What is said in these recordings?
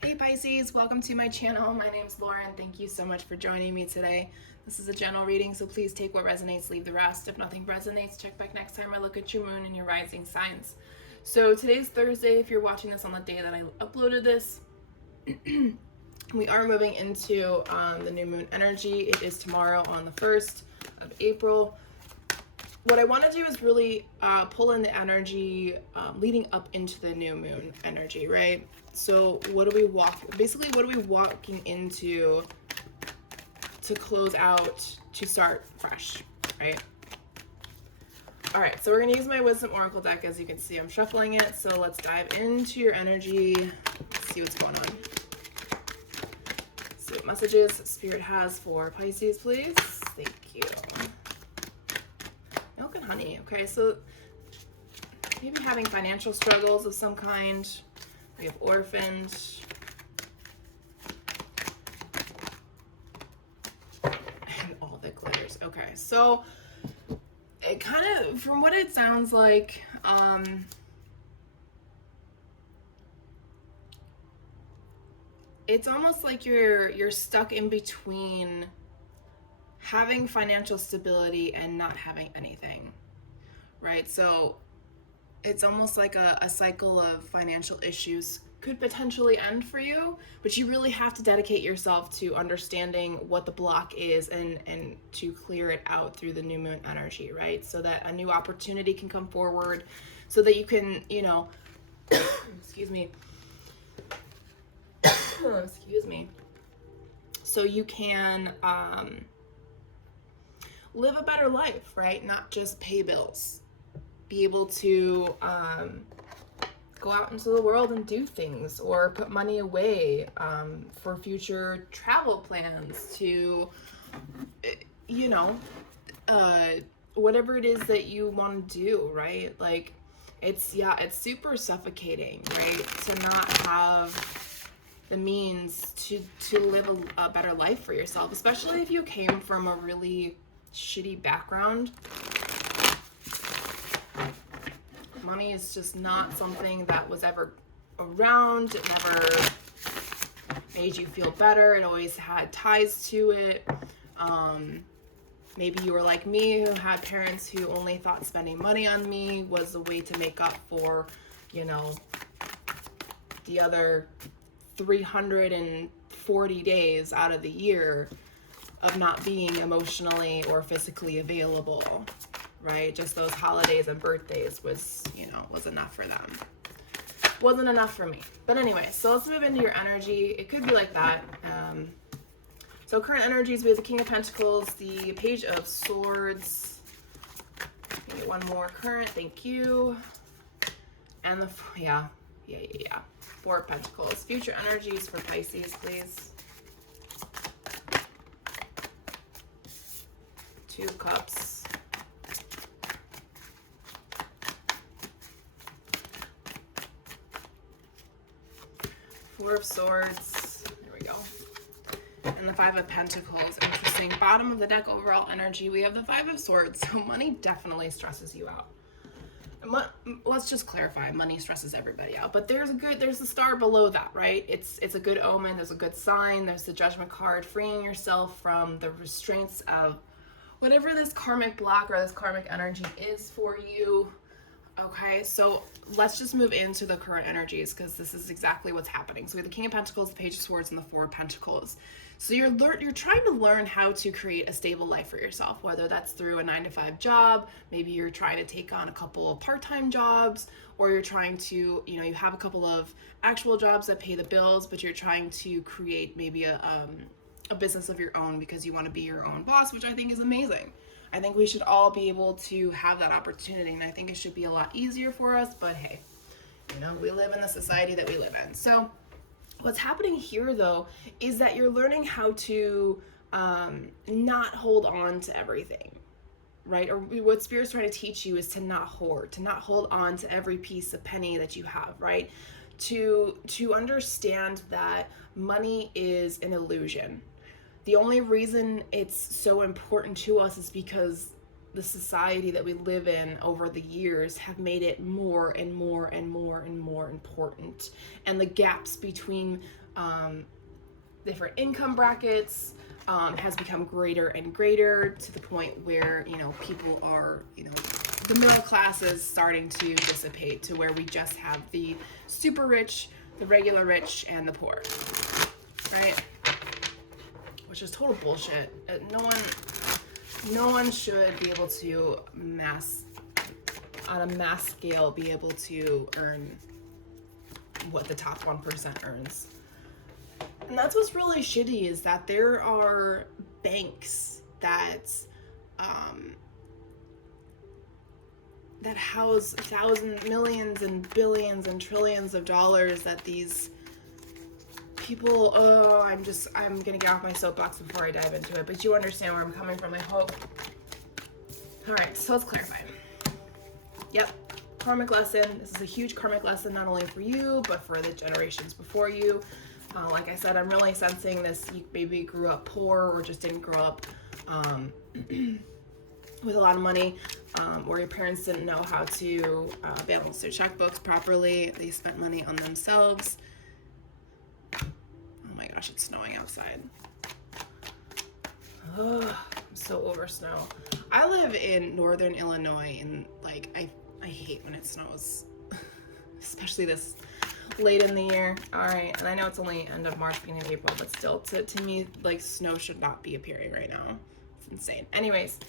Hey Pisces, welcome to my channel. My name's Lauren. Thank you so much for joining me today. This is a general reading, so please take what resonates, leave the rest. If nothing resonates, check back next time I look at your moon and your rising signs. So today's Thursday. If you're watching this on the day that I uploaded this, we are moving into the new moon energy. It is tomorrow on the 1st of April. What I want to do is really pull in the energy leading up into the new moon energy, right? So what are we walking into to close out, to start fresh, right? All right, so we're going to use my Wisdom Oracle deck. As you can see, I'm shuffling it. So let's dive into your energy. Let's see what's going on. See what messages Spirit has for Pisces, please. Thank you. Milk and honey. Okay, so maybe having financial struggles of some kind. We have orphaned. And all that glitters. Okay, so it kind of, from what it sounds like, it's almost like you're stuck in between having financial stability and not having anything, right? So it's almost like a cycle of financial issues could potentially end for you, but you really have to dedicate yourself to understanding what the block is and to clear it out through the new moon energy, right? So that a new opportunity can come forward, so that you can, excuse me, excuse me, so you can live a better life, right? Not just pay bills. Be able to go out into the world and do things, or put money away for future travel plans, to, whatever it is that you want to do, right? Like, it's super suffocating, right? To not have the means to live a better life for yourself, especially if you came from a really shitty background. Money is just not something that was ever around. It never made you feel better. It always had ties to it. Maybe you were like me, who had parents who only thought spending money on me was a way to make up for, the other 340 days out of the year of not being emotionally or physically available. Right? Just those holidays and birthdays was enough for them. Wasn't enough for me. But anyway, so let's move into your energy. It could be like that. So current energies, we have the King of Pentacles, the Page of Swords. Maybe one more current, thank you. And the, Four of Pentacles. Future energies for Pisces, please. Two of Cups. Four of Swords, there we go, and the Five of Pentacles. Interesting. Bottom of the deck, overall energy, we have the Five of Swords. So money definitely stresses you out. Let's just clarify, money stresses everybody out, but there's the star below that, right? It's a good omen, there's a good sign, there's the Judgment card, freeing yourself from the restraints of whatever this karmic block or this karmic energy is for you. Okay, so let's just move into the current energies, because this is exactly what's happening. So we have the King of Pentacles, the Page of Swords, and the Four of Pentacles. So you're trying to learn how to create a stable life for yourself, whether that's through a 9-to-5 job, maybe you're trying to take on a couple of part-time jobs, or you're trying to, you have a couple of actual jobs that pay the bills, but you're trying to create maybe a business of your own because you want to be your own boss, which I think is amazing. I think we should all be able to have that opportunity, and I think it should be a lot easier for us, but hey, we live in the society that we live in. So what's happening here, though, is that you're learning how to not hold on to everything, right? Or what Spirit's trying to teach you is to not hoard, to not hold on to every piece of penny that you have, right? To understand that money is an illusion. The only reason it's so important to us is because the society that we live in over the years have made it more and more and more and more important. And the gaps between different income brackets has become greater and greater, to the point where, you know, people are, you know, the middle class is starting to dissipate to where we just have the super rich, the regular rich, and the poor, right? Which is total bullshit. No one should be able to on a mass scale, be able to earn what the top 1% earns. And that's what's really shitty, is that there are banks that that house thousands, millions, and billions and trillions of dollars that these people, I'm gonna get off my soapbox before I dive into it, but you understand where I'm coming from, I hope. All right, so let's clarify. Yep, karmic lesson. This is a huge karmic lesson, not only for you, but for the generations before you. Like I said, I'm really sensing this. You maybe grew up poor, or just didn't grow up with a lot of money, or your parents didn't know how to balance their checkbooks properly. They spent money on themselves. Oh my gosh, it's snowing outside. Oh, I'm so over snow. I live in northern Illinois, and like I hate when it snows, especially this late in the year. All right, and I know it's only end of March, beginning of April, but still, to me, like, snow should not be appearing right now. It's insane. Anyways,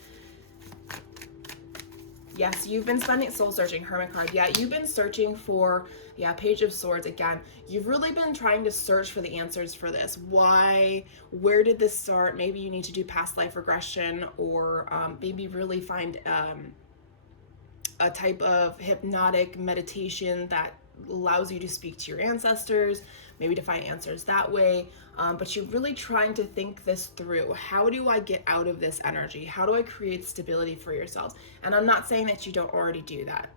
yes, you've been spending soul searching, Hermit card. Yeah, you've been searching for, yeah, Page of Swords again. You've really been trying to search for the answers for this. Why? Where did this start? Maybe you need to do past life regression, or maybe really find a type of hypnotic meditation that allows you to speak to your ancestors, maybe to find answers that way. But you're really trying to think this through. How do I get out of this energy? How do I create stability for yourselves? And I'm not saying that you don't already do that,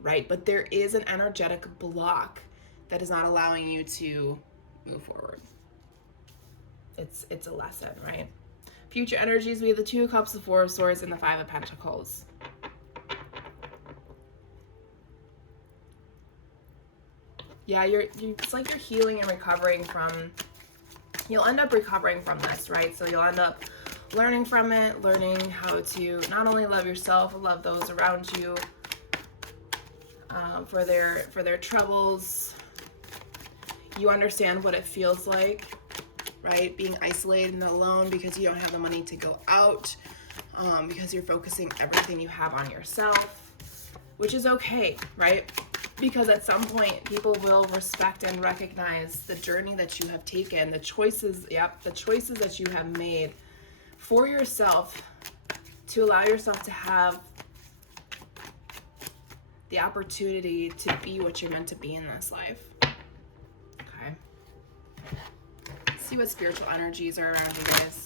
right? But there is an energetic block that is not allowing you to move forward. It's a lesson, right? Future energies, we have the Two of Cups, the Four of Swords, and the Five of Pentacles. Yeah, it's like you're healing and recovering from, you'll end up recovering from this, right? So you'll end up learning from it, learning how to not only love yourself, but love those around you, for their troubles. You understand what it feels like, right? Being isolated and alone because you don't have the money to go out, because you're focusing everything you have on yourself, which is okay, right? Because at some point, people will respect and recognize the journey that you have taken, the choices that you have made for yourself, to allow yourself to have the opportunity to be what you're meant to be in this life. Okay. Let's see what spiritual energies are around you guys.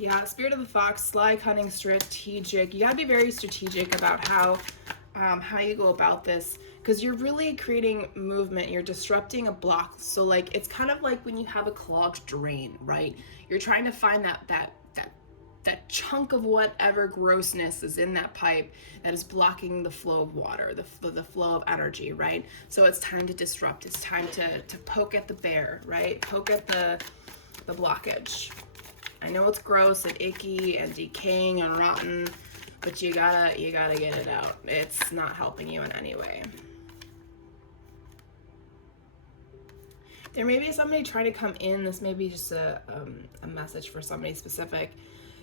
Yeah, Spirit of the Fox, sly, cunning, strategic. You gotta be very strategic about how you go about this, because you're really creating movement. You're disrupting a block. So like, it's kind of like when you have a clogged drain, right? You're trying to find that chunk of whatever grossness is in that pipe that is blocking the flow of water, the flow of energy, right? So it's time to disrupt. It's time to poke at the bear, right? Poke at the blockage. I know it's gross and icky and decaying and rotten, but you gotta get it out. It's not helping you in any way. There may be somebody trying to come in. This may be just a message for somebody specific.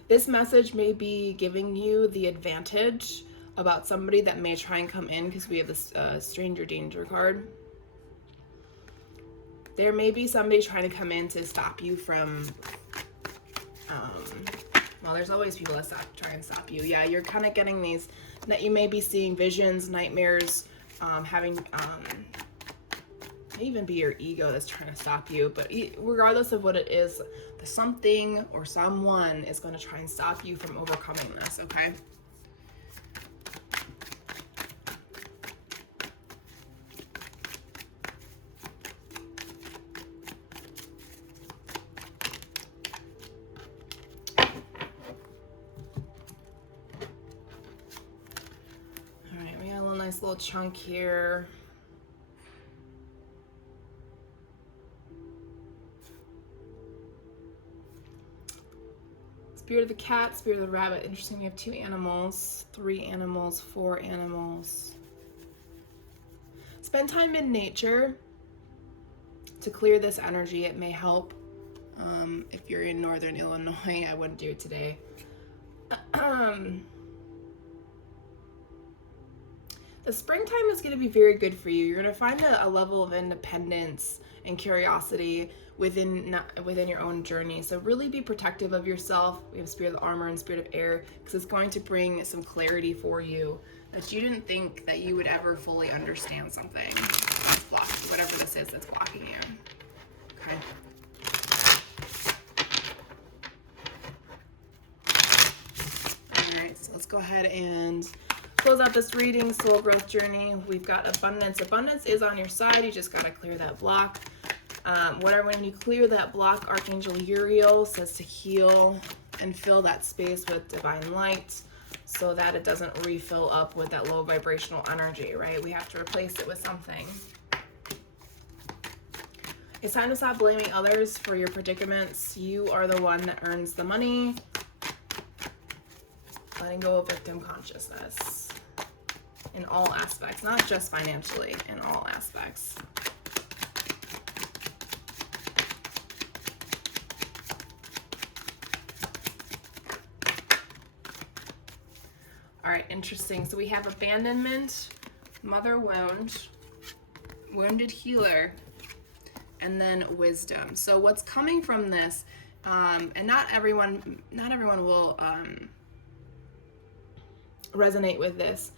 This message may be giving you the advantage about somebody that may try and come in, because we have this stranger danger card. There may be somebody trying to come in to stop you from, well, there's always people that try and stop you. Yeah, you're kind of getting these, that you may be seeing visions, nightmares, having, may even be your ego that's trying to stop you. But regardless of what it is, something or someone is going to try and stop you from overcoming this, okay? nice little chunk here. Spirit of the cat, spirit of the rabbit. Interesting, we have 2 animals, 3 animals, 4 animals. Spend time in nature to clear this energy. It may help. If you're in northern Illinois, I wouldn't do it today. The springtime is going to be very good for you. You're going to find a level of independence and curiosity within your own journey. So really be protective of yourself. We have spirit of the armor and spirit of air, because it's going to bring some clarity for you that you didn't think that you would ever fully understand something. It's blocking, whatever this is that's blocking you. Okay. All right, so let's go ahead and close out this reading, soul growth journey. We've got abundance. Abundance is on your side. You just got to clear that block. When you clear that block, Archangel Uriel says to heal and fill that space with divine light so that it doesn't refill up with that low vibrational energy, right? We have to replace it with something. It's time to stop blaming others for your predicaments. You are the one that earns the money. Letting go of victim consciousness in all aspects, not just financially, in all aspects. All right, interesting. So we have abandonment, mother wound, wounded healer, and then wisdom. So what's coming from this, and not everyone will resonate with this.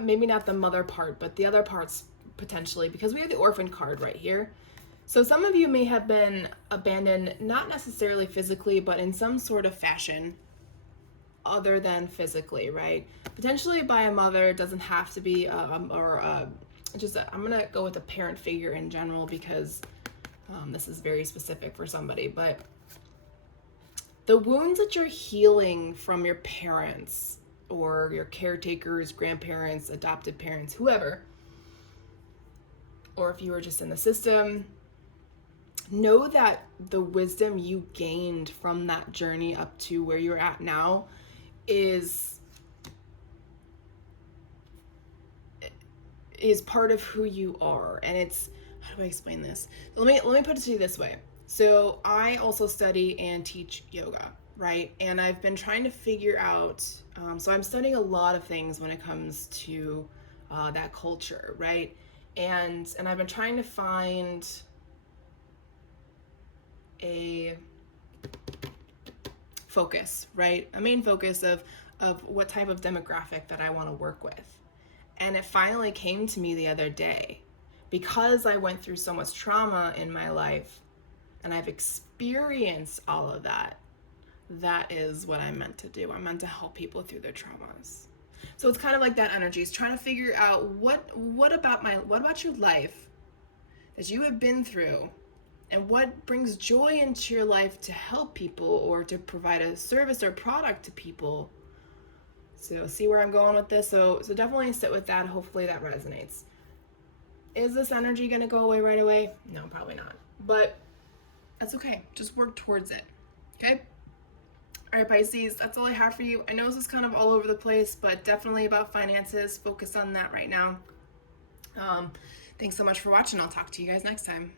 Maybe not the mother part, but the other parts potentially, because we have the orphan card right here. So some of you may have been abandoned, not necessarily physically, but in some sort of fashion other than physically, right? Potentially by a mother. It doesn't have to be I'm gonna go with a parent figure in general, because this is very specific for somebody. But the wounds that you're healing from your parents or your caretakers, grandparents, adopted parents, whoever, or if you were just in the system, know that the wisdom you gained from that journey up to where you're at now is part of who you are. And it's, how do I explain this? Let me put it to you this way. So I also study and teach yoga, right? And I've been trying to figure out, so I'm studying a lot of things when it comes to that culture, right? And I've been trying to find a focus, right? A main focus of what type of demographic that I want to work with. And it finally came to me the other day, because I went through so much trauma in my life and I've experienced all of that. That is what I'm meant to do. I'm meant to help people through their traumas. So it's kind of like that energy. It's trying to figure out what about your life that you have been through, and what brings joy into your life to help people or to provide a service or product to people. So see where I'm going with this? So definitely sit with that. Hopefully that resonates. Is this energy going to go away right away? No, probably not. But that's okay. Just work towards it. Okay? All right, Pisces, that's all I have for you. I know this is kind of all over the place, but definitely about finances. Focus on that right now. Thanks so much for watching. I'll talk to you guys next time.